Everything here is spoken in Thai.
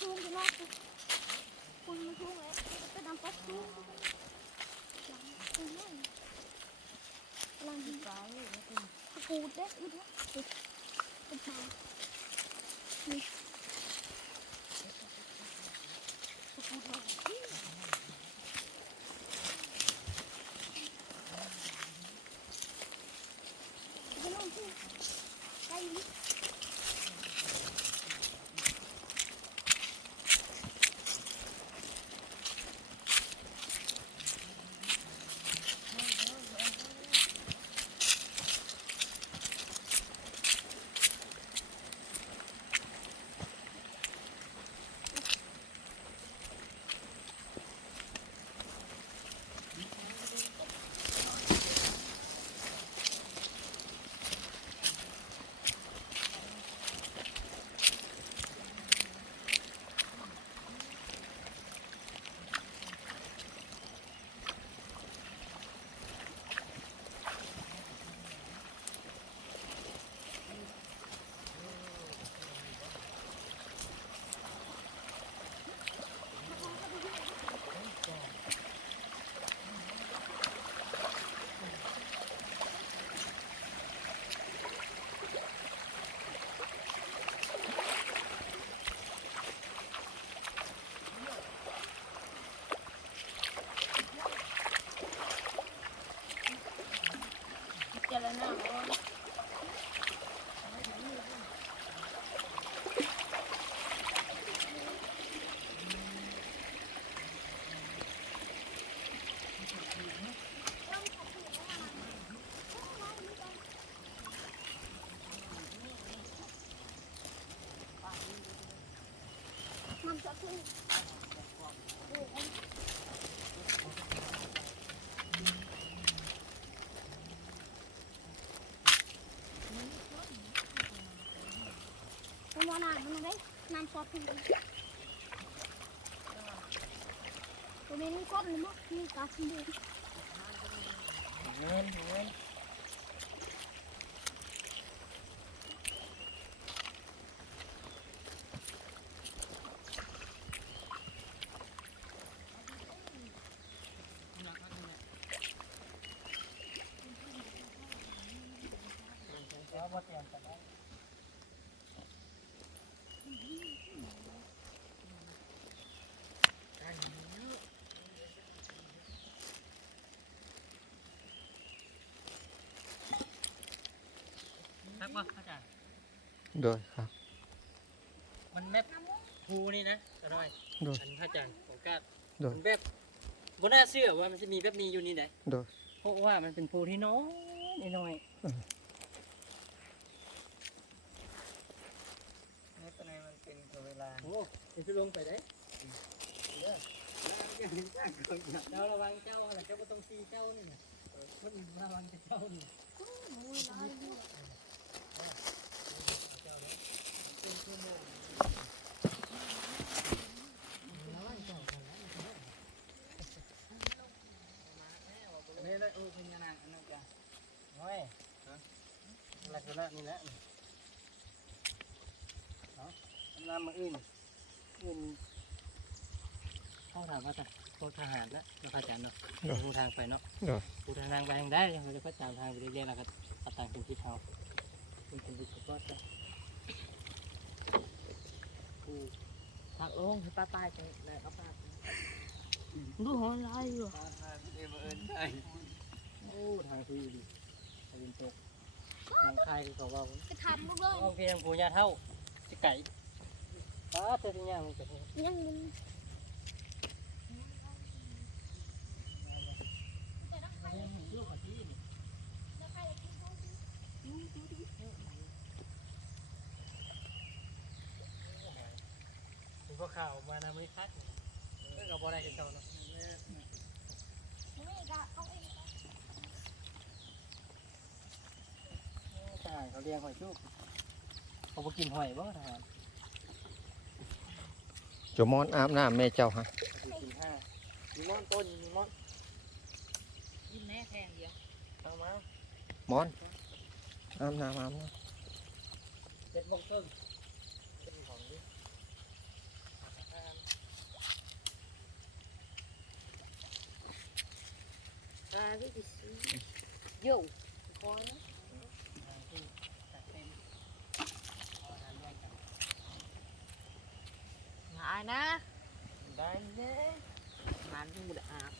chung cái nó phun chung ấy cái đám phát chung làm gì cái cụt đấy ít lắm cái màu này cụt nó cái nó chứ câyมันจะขึ้นมันน้ำมันได้น้ำซอสขึ้นตัวนี้ก้อนเลยมั้งนี่กาขึ้นเลยเงินทักว่าอาจารย์ โดยครับ มันแบบภูนี่นะจะน้อย โดย อันอาจารย์โอกาส โดย มันแบบบนน่าเชื่อว่ามันจะมีแบบนี้อยู่นี่ไหน โดย เพราะว่ามันเป็นภูที่น้อยน้อยนี่ตอนนี้มันเป็นเวลาโอ้ยจะลงไปได้เจ้าระวังเจ้าอะไรเจ้าก็ต้องตีเจ้านี่นะคนระวังเจ้านี่นี่ได้โอ้พญานาคอันนั้นจ้ะโอ้ยลักษณะนี่แหละเนาะน้ำมาอื่นเข้าถามว่าเขาทหารแล้วเราพาจานเนาะดูทางไปเนาะ โดย ดูทางไปทางได้เราจะก็จำทางไปเรื่อยๆแล้วก็ตัดต่างเป็นที่เท้าเป็นที่สุดยอดเลยทักลงให้ป้าป้ายไปเลยเอาป้าดูหัวลายอยู่โอ้ทางคือดีทางตกทางคายเขาว่า จะทำลูกเลย โอเคทางปูยาเท่าจะไก่ป้าเจอที่ย่างมันจะเห็น ยังมัน ลูกที่นี่ถึงก็ข่าวมานะไม่คัดเรื่องกับบอได้กันเจ้าเนาะ ไม่กะเอาเอง ทหารเขาเลี้ยงหอยชุบเขาไปกินหอยบ่ทหาร จมอนอาบน้ำแม่เจ้าฮะ เขากินห้ามีมอนต้นมีมอน ยิ้มแม่แทงเดียว เอามาม อนอาบน้ำอาบน้ 7 โมงครึ่งเป็นของดิ ปลาที่ซื้อเยอะคอยนะ หายนะ ได้เลยมันดูดอาบ